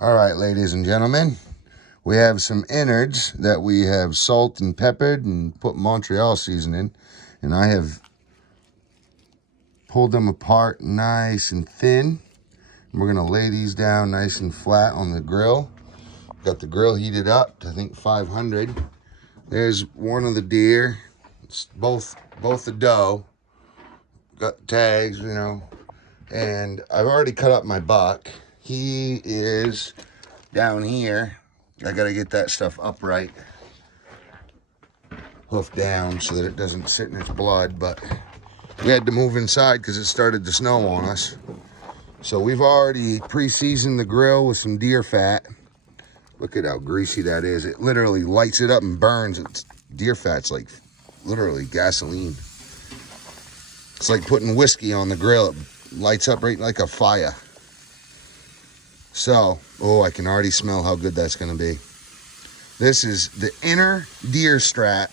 All right, ladies and gentlemen, we have some innards that we have salt and peppered and put Montreal seasoning, and I have pulled them apart nice and thin. And we're gonna lay these down nice and flat on the grill. Got the grill heated up to, I think, 500. There's one of the deer. It's both the doe. Got tags, you know, and I've already cut up my buck. He is down here. I gotta get that stuff upright, hoof down, so that it doesn't sit in its blood. But we had to move inside because it started to snow on us. So we've already pre-seasoned the grill with some deer fat. Look at how greasy that is. It literally lights it up and burns. It's deer fat's like literally gasoline. It's like putting whiskey on the grill. It lights up right like a fire. So, oh, I can already smell how good that's going to be. This is the inner deer strap,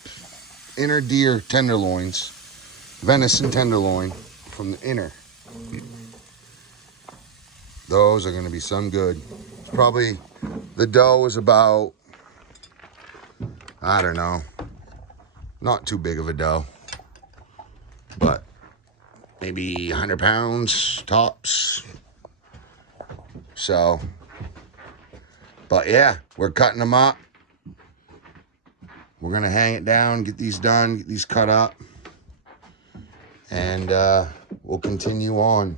inner deer tenderloins, venison tenderloin from the inner. Those are going to be some good. Probably the doe is about, I don't know, not too big of a doe, but maybe 100 pounds tops. So, but yeah, we're cutting them up. We're gonna hang it down, get these done, get these cut up, and we'll continue on.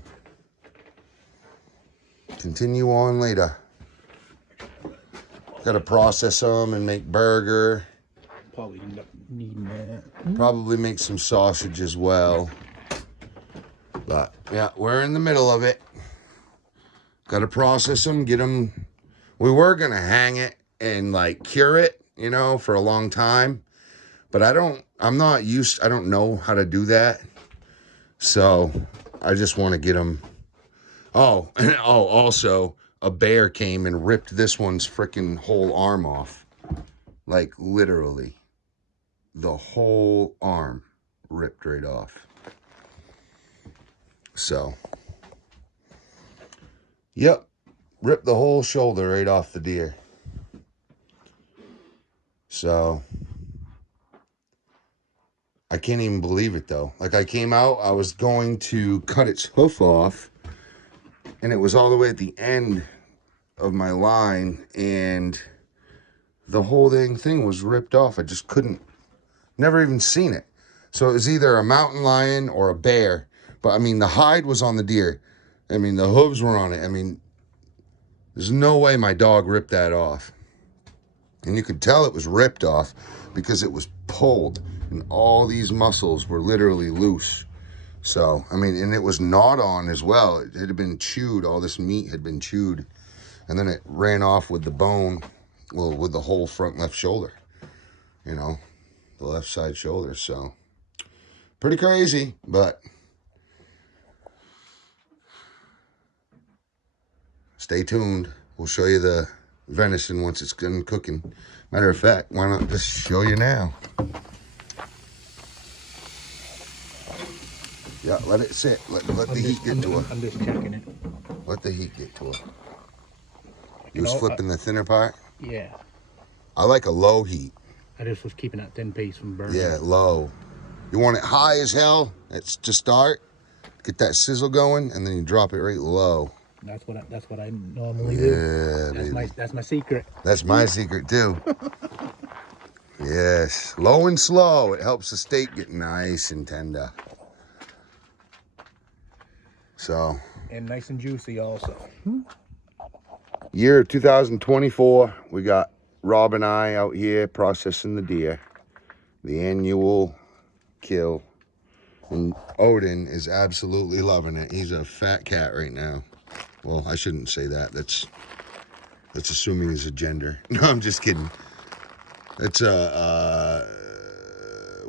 Continue on later. Gotta process them and make burger. Probably end up needing that. Probably make some sausage as well. But yeah, we're in the middle of it. Gotta process them, get them. We were gonna hang it and like cure it, you know, for a long time. But I don't know how to do that. So I just want to get them. Oh, also a bear came and ripped this one's freaking whole arm off. Like literally the whole arm ripped right off. So, yep, ripped the whole shoulder right off the deer. So, I can't even believe it though. Like I came out, I was going to cut its hoof off, and it was all the way at the end of my line, and the whole thing was ripped off. I just couldn't, never even seen it. So it was either a mountain lion or a bear. But I mean, the hide was on the deer. I mean, the hooves were on it. I mean, there's no way my dog ripped that off. And you could tell it was ripped off because it was pulled and all these muscles were literally loose. So, I mean, and it was gnawed on as well. It had been chewed. All this meat had been chewed. And then it ran off with the bone, well, with the whole front left shoulder, you know, the left side shoulder. So, pretty crazy, but stay tuned. We'll show you the venison once it's done cooking. Matter of fact, why not just show you now? Yeah, let it sit. Let the heat get to her. I'm just checking it. Let the heat get to her. You was flipping the thinner part? Yeah. I like a low heat. I just was keeping that thin piece from burning. Yeah, low. You want it high as hell. It's to start. Get that sizzle going, and then you drop it right low. That's what I normally do. That's my secret. That's my secret too. Yes, low and slow. It helps the steak get nice and tender. So. And nice and juicy also. Year 2024, we got Rob and I out here processing the deer. The annual kill. And Odin is absolutely loving it. He's a fat cat right now. Well, I shouldn't say that. That's assuming he's a gender. No, I'm just kidding. It's what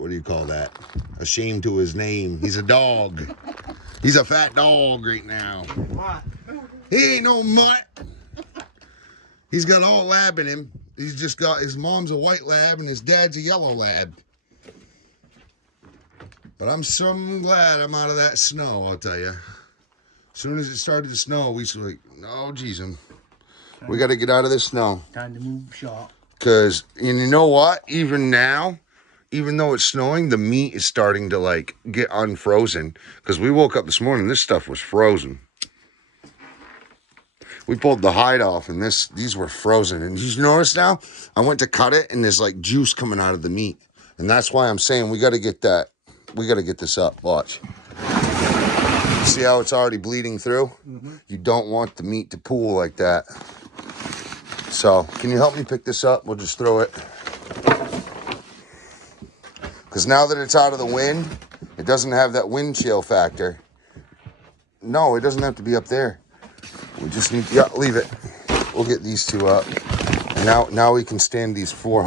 do you call that? A shame to his name. He's a dog. He's a fat dog right now. What? He ain't no mutt. He's got all lab in him. He's just got, his mom's a white lab and his dad's a yellow lab. But I'm so glad I'm out of that snow, I'll tell you. As soon as it started to snow, we was like, oh, geez, We got to get out of this snow. Time to move shop. Because, and you know what? Even now, even though it's snowing, the meat is starting to like get unfrozen. Because we woke up this morning, this stuff was frozen. We pulled the hide off and these were frozen. And you notice now, I went to cut it and there's like juice coming out of the meat. And that's why I'm saying we got to get that. We got to get this up. Watch. See how it's already bleeding through? Mm-hmm. You don't want the meat to pool like that. So, can you help me pick this up? We'll just throw it. Because now that it's out of the wind, it doesn't have that wind chill factor. No, it doesn't have to be up there. We just need to, yeah, leave it. We'll get these two up. And now we can stand these four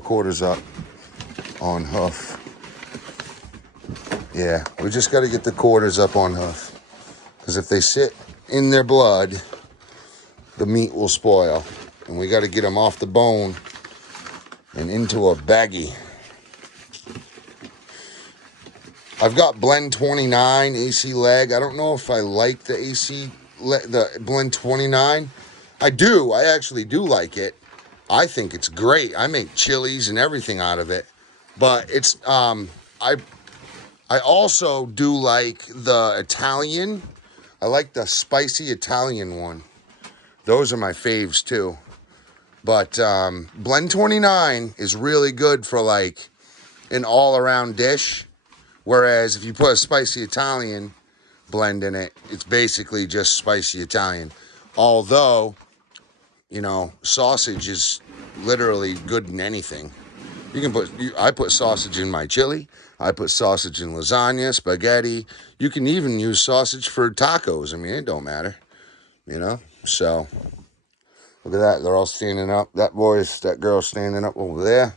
quarters up on hoof. Yeah, we just got to get the quarters up on hoof. Because if they sit in their blood, the meat will spoil. And we got to get them off the bone and into a baggie. I've got Blend 29 AC leg. I don't know if I like the the Blend 29. I do. I actually do like it. I think it's great. I make chilies and everything out of it. But it's I also do like the Italian. I like the spicy Italian one. Those are my faves too. But Blend 29 is really good for like an all-around dish. Whereas if you put a spicy Italian blend in it, it's basically just spicy Italian. Although, you know, sausage is literally good in anything. You can I put sausage in my chili. I put sausage in lasagna, spaghetti. You can even use sausage for tacos. I mean, it don't matter, you know? So, look at that. They're all standing up. That girl's standing up over there.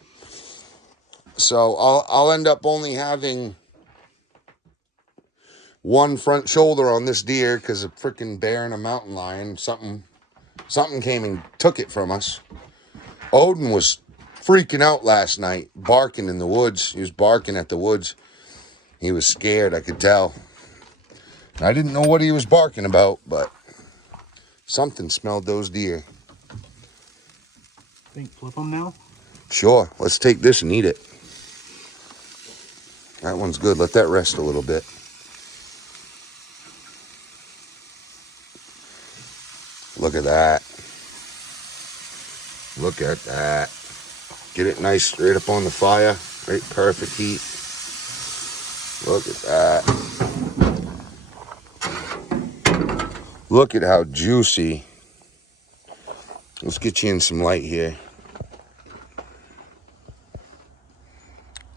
So, I'll end up only having one front shoulder on this deer because a freaking bear and a mountain lion, something came and took it from us. Odin was freaking out last night, barking in the woods. He was barking at the woods. He was scared, I could tell. I didn't know what he was barking about, but something smelled those deer. Think flip them now? Sure, let's take this and eat it. That one's good. Let that rest a little bit. Look at that. Look at that. Get it nice straight up on the fire. Right, perfect heat. Look at that. Look at how juicy. Let's get you in some light here.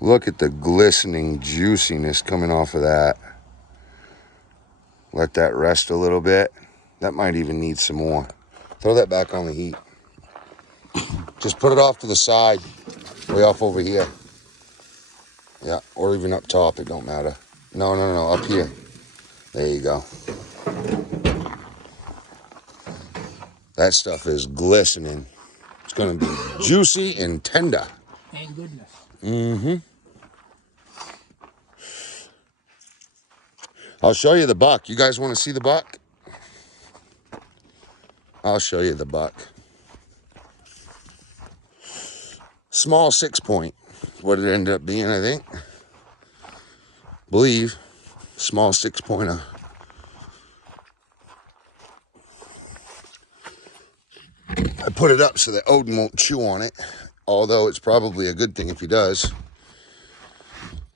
Look at the glistening juiciness coming off of that. Let that rest a little bit. That might even need some more. Throw that back on the heat. Just put it off to the side, way off over here. Yeah, or even up top, it don't matter. No, up here. There you go. That stuff is glistening. It's gonna be juicy and tender. Thank goodness. Mm-hmm. I'll show you the buck. You guys want to see the buck? I'll show you the buck. Small 6-point. What it ended up being, I think. Believe. Small 6-pointer. I put it up so that Odin won't chew on it. Although it's probably a good thing if he does.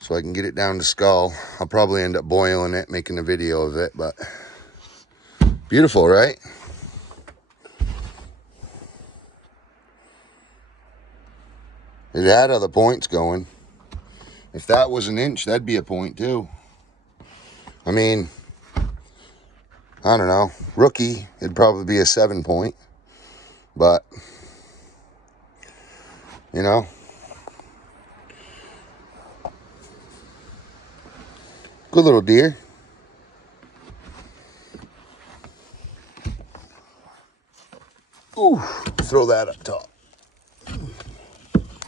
So I can get it down to skull. I'll probably end up boiling it, making a video of it, but beautiful, right? It had other points going. If that was an inch, that'd be a point too. I mean, I don't know. Rookie, it'd probably be a 7-point. But, you know. Good little deer. Ooh, throw that up top.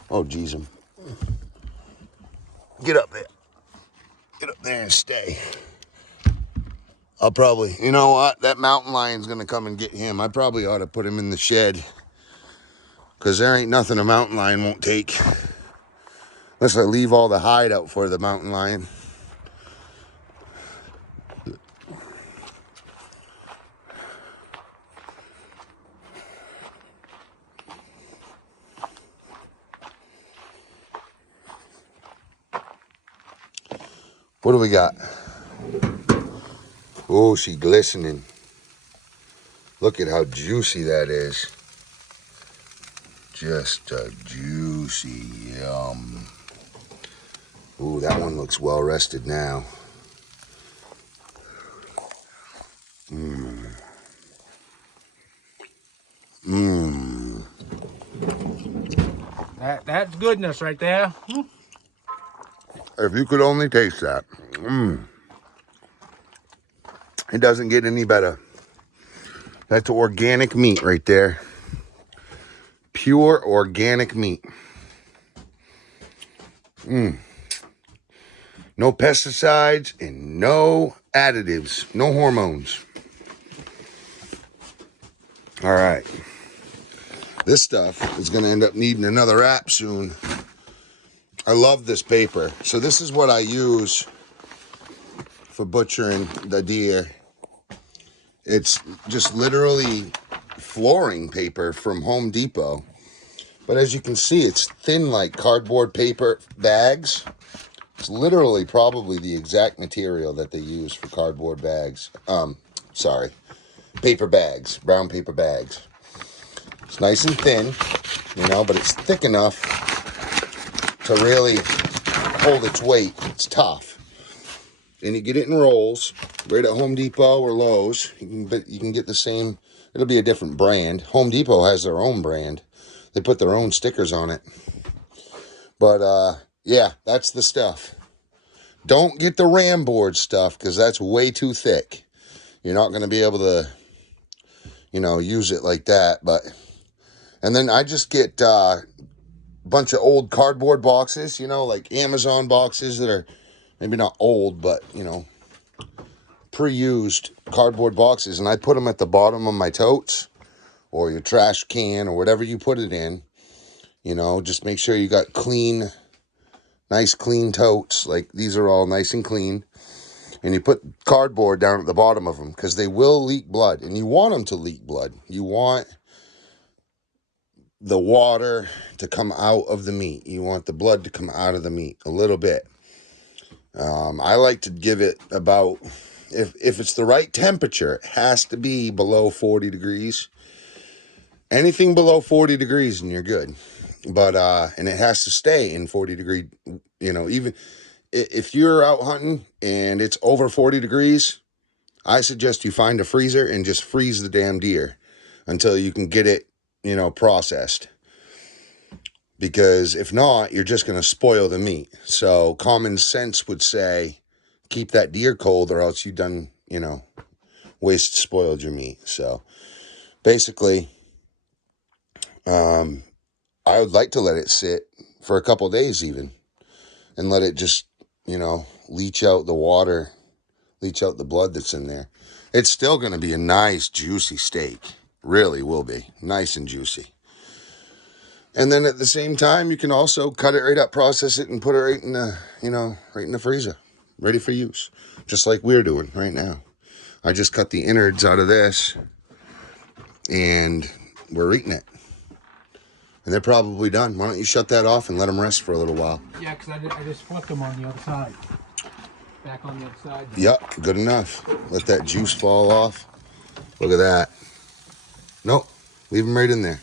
Oh, geez. Get up there. Get up there and stay. I'll probably, you know what? That mountain lion's gonna come and get him. I probably ought to put him in the shed, because there ain't nothing a mountain lion won't take. Unless I leave all the hide out for the mountain lion. What do we got? Oh, she glistening. Look at how juicy that is. Just a juicy yum. Ooh, that one looks well rested now. Mmm. Mmm. That's goodness right there. If you could only taste that. Mmm. It doesn't get any better. That's organic meat right there. Pure organic meat. Mmm. No pesticides and no additives. No hormones. All right. This stuff is going to end up needing another wrap soon. I love this paper. So this is what I use for butchering the deer. It's just literally flooring paper from Home Depot. But as you can see, it's thin like cardboard paper bags. It's literally probably the exact material that they use for cardboard bags. Sorry, paper bags, brown paper bags. It's nice and thin, you know, but it's thick enough to really hold its weight. It's tough. And you get it in rolls right at Home Depot or Lowe's. You can get the same. It'll be a different brand. Home Depot has their own brand. They put their own stickers on it. But yeah, that's the stuff. Don't get the ram board stuff, because that's way too thick. You're not going to be able to, you know, use it like that. And then I just get a bunch of old cardboard boxes, you know, like Amazon boxes that are maybe not old, but, you know, pre-used cardboard boxes, and I put them at the bottom of my totes or your trash can or whatever you put it in. You know, just make sure you got clean, nice clean totes. Like these are all nice and clean. And you put cardboard down at the bottom of them, because they will leak blood, and you want them to leak blood. You want the water to come out of the meat. You want the blood to come out of the meat a little bit. I like to give it about, if it's the right temperature, it has to be below 40 degrees. Anything below 40 degrees and you're good. But, and it has to stay in 40 degree, you know, even if you're out hunting and it's over 40 degrees, I suggest you find a freezer and just freeze the damn deer until you can get it, you know, processed. Because if not, you're just going to spoil the meat. So common sense would say, keep that deer cold, or else you done, you know, spoiled your meat. So basically, I would like to let it sit for a couple days even, and let it just, you know, leach out the water, leach out the blood that's in there. It's still going to be a nice juicy steak. Really will be nice and juicy. And then at the same time, you can also cut it right up, process it, and put it right in the, you know, right in the freezer, ready for use, just like we're doing right now. I just cut the innards out of this, and we're eating it. And they're probably done. Why don't you shut that off and let them rest for a little while? Yeah, because I just flipped them on the other side. Back on the other side. Yep, good enough. Let that juice fall off. Look at that. Nope, leave them right in there.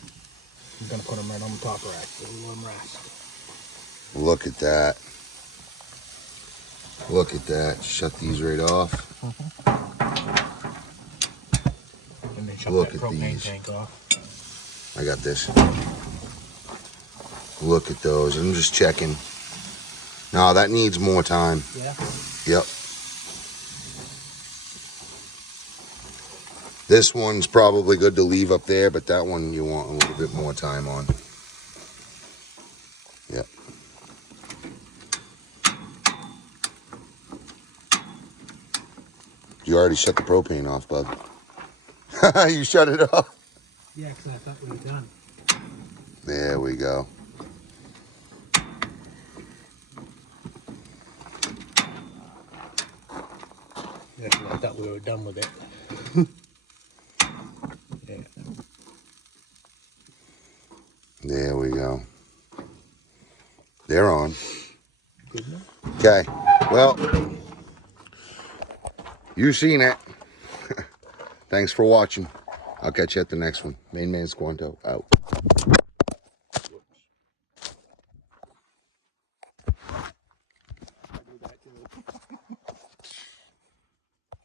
I'm going to put them right on the top rack. Let them rest. Look at that. Look at that. Shut these right off. And then shut Look that at propane these. tank off. I got this. Look at those. I'm just checking. No, that needs more time. Yeah? Yep. This one's probably good to leave up there, but that one you want a little bit more time on. Yep. You already shut the propane off, bud. You shut it off. Yeah, because I thought we were done. There we go. Yeah, 'cause I thought we were done with it. Yeah. There we go. They're on. Good enough. Okay. Well, you've seen it. Thanks for watching. I'll catch you at the next one. Main Man Squanto out.